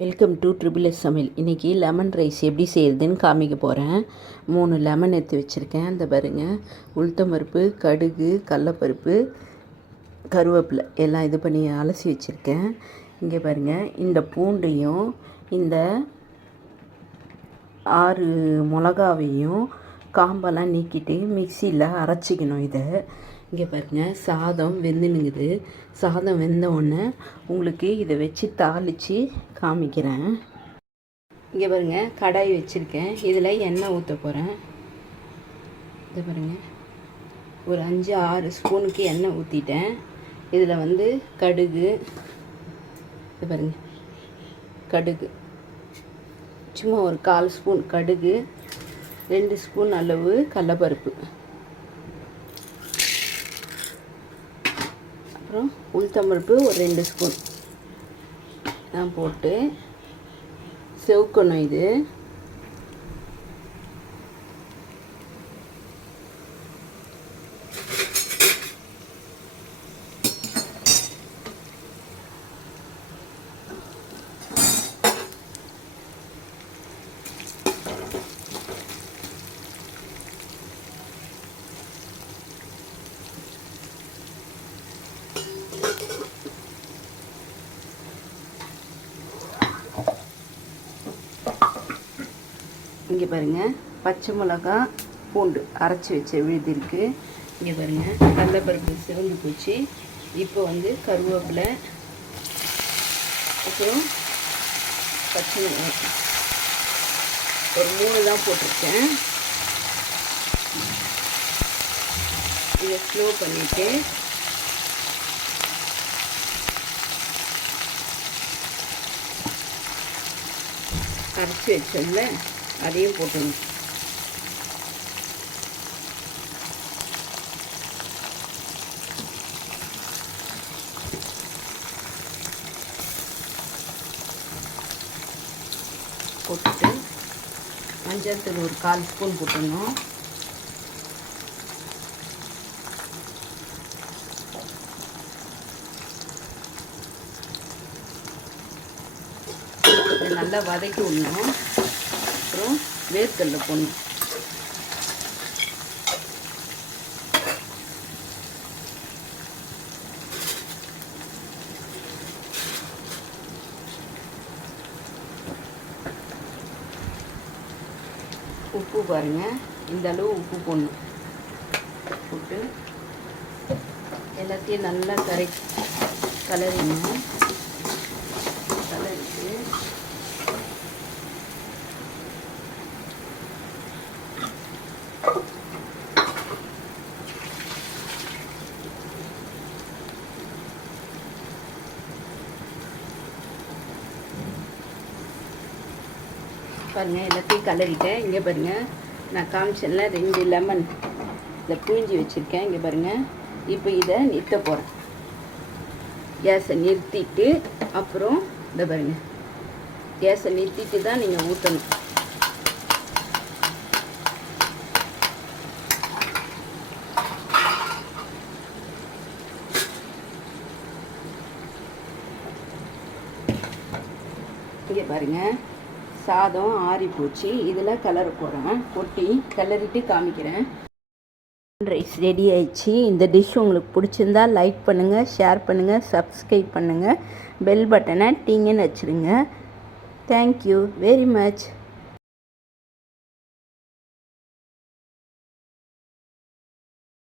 Welcome to triple S சமையல். இன்றைக்கி lemon rice எப்படி செய்கிறதுன்னு காமிக்க போகிறேன். 3 லெமன் எடுத்து வச்சுருக்கேன். அந்த பாருங்கள், உளுத்தம்பருப்பு, கடுகு, கடலப்பருப்பு, கருவேப்பிலை எல்லாம் இது பண்ணி அலசி வச்சுருக்கேன். இங்கே பாருங்கள், இந்த பூண்டையும் இந்த 6 மிளகாவையும் காம்பெல்லாம் நீக்கிட்டு மிக்சியில் அரைச்சிக்கணும். இதை இங்கே பாருங்கள், சாதம் வெந்துனுங்குது. சாதம் வெந்த உடனே உங்களுக்கு இதை வச்சு தாளித்து காமிக்கிறேன். இங்கே பாருங்கள், கடாய் வச்சுருக்கேன். இதில் எண்ணெய் ஊற்ற போகிறேன். இதை பாருங்கள், ஒரு 5-6 ஸ்பூனுக்கு எண்ணெய் ஊற்றிட்டேன். இதில் கடுகு, இது பாருங்கள், கடுகு சும்மா ஒரு 1/4 ஸ்பூன் கடுகு, 2 ஸ்பூன் அளவு கடலப்பருப்பு, அப்புறம் உளுத்தம்பருப்பு ஒரு 2 ஸ்பூன் நான் போட்டு செவக்கணும். இது இங்கே பாருங்கள், பச்சை மிளகா, பூண்டு அரைச்சி வச்ச விழுது இருக்குது. இங்கே பாருங்கள், கடலைப்பருப்பு சிவந்து போச்சு. இப்போ கருவேப்பிலை, அப்புறம் பச்சை மிளகாய் ஒரு 3 தான் போட்டிருக்கேன். இதை ஸ்லோ பண்ணிவிட்டு அரைச்சி வச்சோம்ல அதையும் போட்டுணும். போட்டுட்டு மஞ்சள் தூள் ஒரு 1/4 ஸ்பூன் போட்டுடணும். இதை நல்லா வதக்கி விடணும். அப்புறம் வேர்க்கடலை போடணும். உப்பு பாருங்கள், இந்த அளவு உப்பு போடணும். போட்டு எல்லாத்தையும் நல்லா கலரிடணும். கலரிட்டு பாருங்கள், எல்லாத்தையும் கலரிட்டேன். இங்கே பாருங்கள், நான் காமிச்சேன்ல 2 லெமன் இதை புழிஞ்சி வச்சுருக்கேன். இங்கே பாருங்கள், இப்போ இதை நிறுத்த போகிறேன். கேஸை நிறுத்திட்டு அப்புறம் இதை பாருங்கள், கேஸை நிறுத்திட்டு தான் நீங்கள் ஊற்றணும். இங்கே பாருங்கள், சாதம் ஆறி போச்சு. இதில் கலர போகிறேன். கொட்டி கிளறிட்டு காமிக்கிறேன். ரைஸ் ரெடி ஆயிடுச்சு. இந்த டிஷ் உங்களுக்கு பிடிச்சிருந்தா லைக் பண்ணுங்கள், ஷேர் பண்ணுங்கள், சப்ஸ்கிரைப் பண்ணுங்கள், பெல் பட்டனை டிங்குன்னு வச்சுருங்க. Thank you very much.